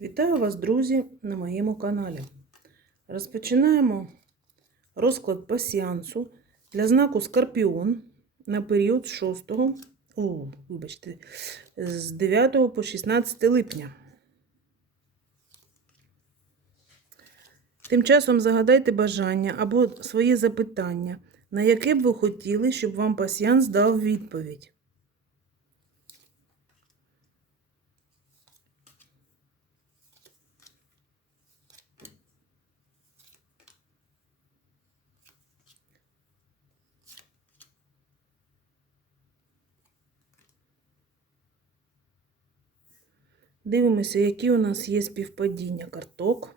Вітаю вас, друзі, на моєму каналі. Розпочинаємо розклад пасіансу для знаку Скорпіон на період з 6, о, вибачте, з 9 по 16 липня. Тим часом загадайте бажання або свої запитання, на яке б ви хотіли, щоб вам пасіанс дав відповідь. Дивимося, які у нас є співпадіння карток.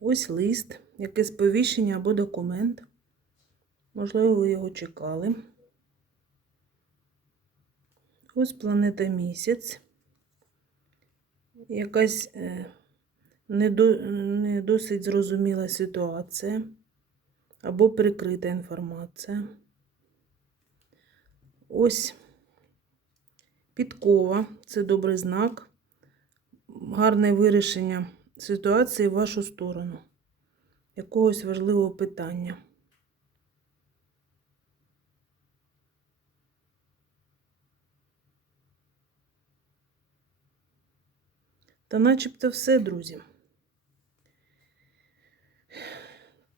Ось лист, яке сповіщення або документ. Можливо, ви його чекали. Ось планета місяць. Якась е, не досить зрозуміла ситуація або прикрита інформація. Ось підкова це добрий знак, гарне вирішення ситуації в вашу сторону, якогось важливого питання. Та начебто все, друзі.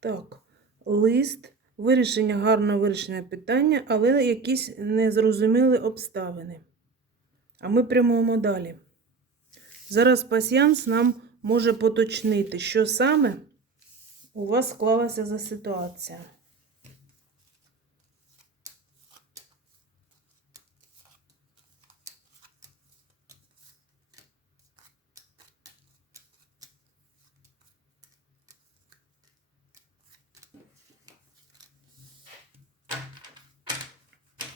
Так, лист, вирішення, гарне вирішення питання, але якісь незрозумілі обставини. А ми прямуємо далі. Зараз пасіянс нам може поточнити, що саме у вас склалася за ситуація.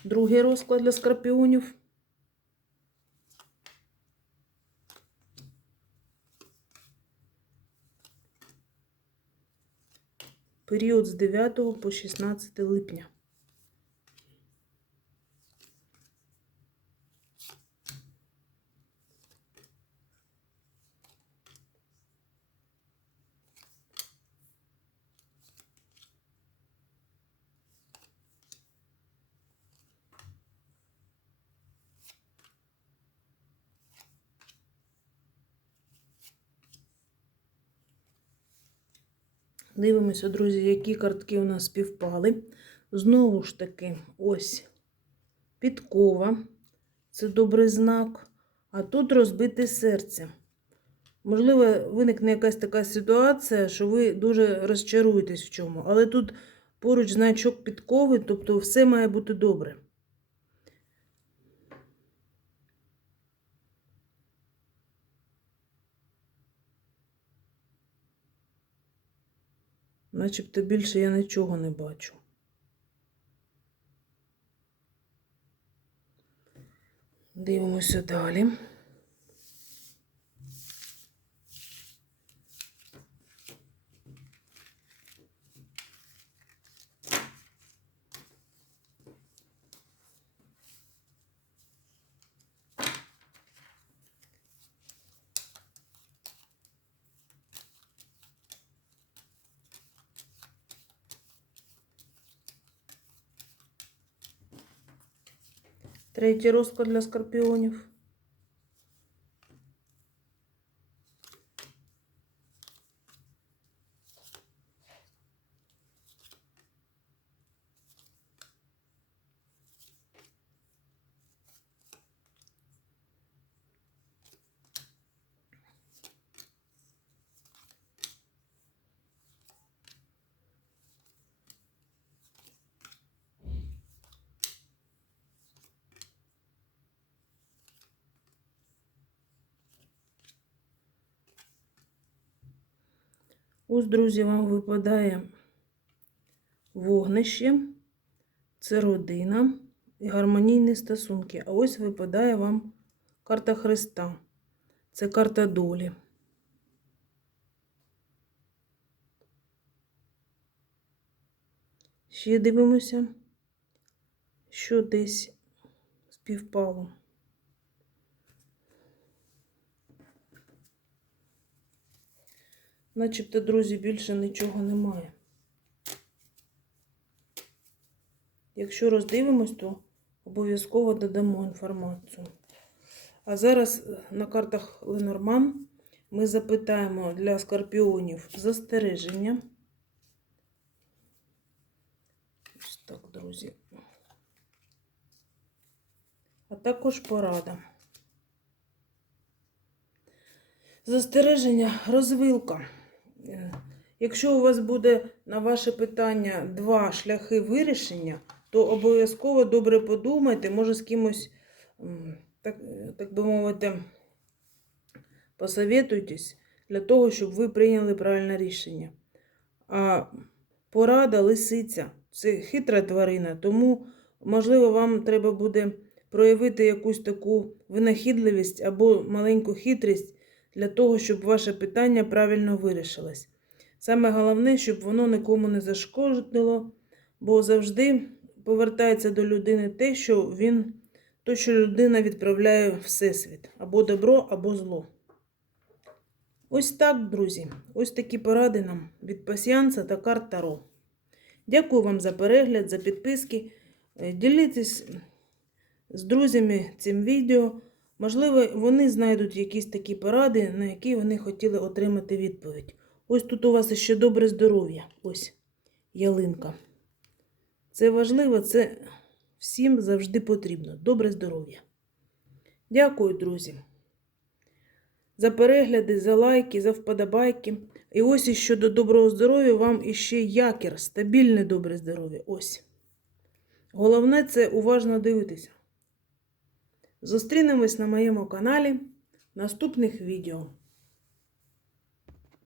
Другий розклад для скорпіонів. Період з 9 по 16 липня. Дивимося, друзі, які картки у нас співпали. Знову ж таки, ось підкова. Це добрий знак. А тут розбите серце. Можливо, виникне якась така ситуація, що ви дуже розчаруєтесь в чому. Але тут поруч значок підкови, тобто все має бути добре. Начебто більше я нічого не бачу. Дивимося далі. Третій розклад для скорпіонів. Ось, друзі, вам випадає вогнище, це родина і гармонійні стосунки. А ось випадає вам карта Христа. Це карта долі. Ще дивимося, що десь співпало. Начебто, друзі, більше нічого немає. Якщо роздивимось, то обов'язково додамо інформацію. А зараз е, на картах Ленорман ми запитаємо для скорпіонів застереження. Ось так, друзі. А також порада. Застереження, розвилка. Якщо у вас буде на ваше питання два шляхи вирішення, то обов'язково добре подумайте, може з кимось, так, так би мовити, посоветуйтесь для того, щоб ви прийняли правильне рішення. А порада лисиця це хитра тварина, тому, можливо, вам треба буде проявити якусь таку винахідливість або маленьку хитрість для того, щоб ваше питання правильно вирішилось. Саме головне, щоб воно нікому не зашкодило, бо завжди повертається до людини те, що він, то, що людина відправляє всесвіт, або добро, або зло. Ось так, друзі. Ось такі поради нам від пасіанса та карт Таро. Дякую вам за перегляд, за підписки. Е, Діліться з друзями цим відео. Можливо, вони знайдуть якісь такі поради, на які вони хотіли отримати відповідь. Ось тут у вас ще добре здоров'я. Ось ялинка. Це важливо, це всім завжди потрібно. Добре здоров'я. Дякую, друзі. За перегляди, за лайки, за вподобайки. І ось іще до доброго здоров'я вам іще якір, стабільне добре здоров'я. Ось. Головне це уважно дивитися. Зустрінемось на моєму каналі в наступних відео.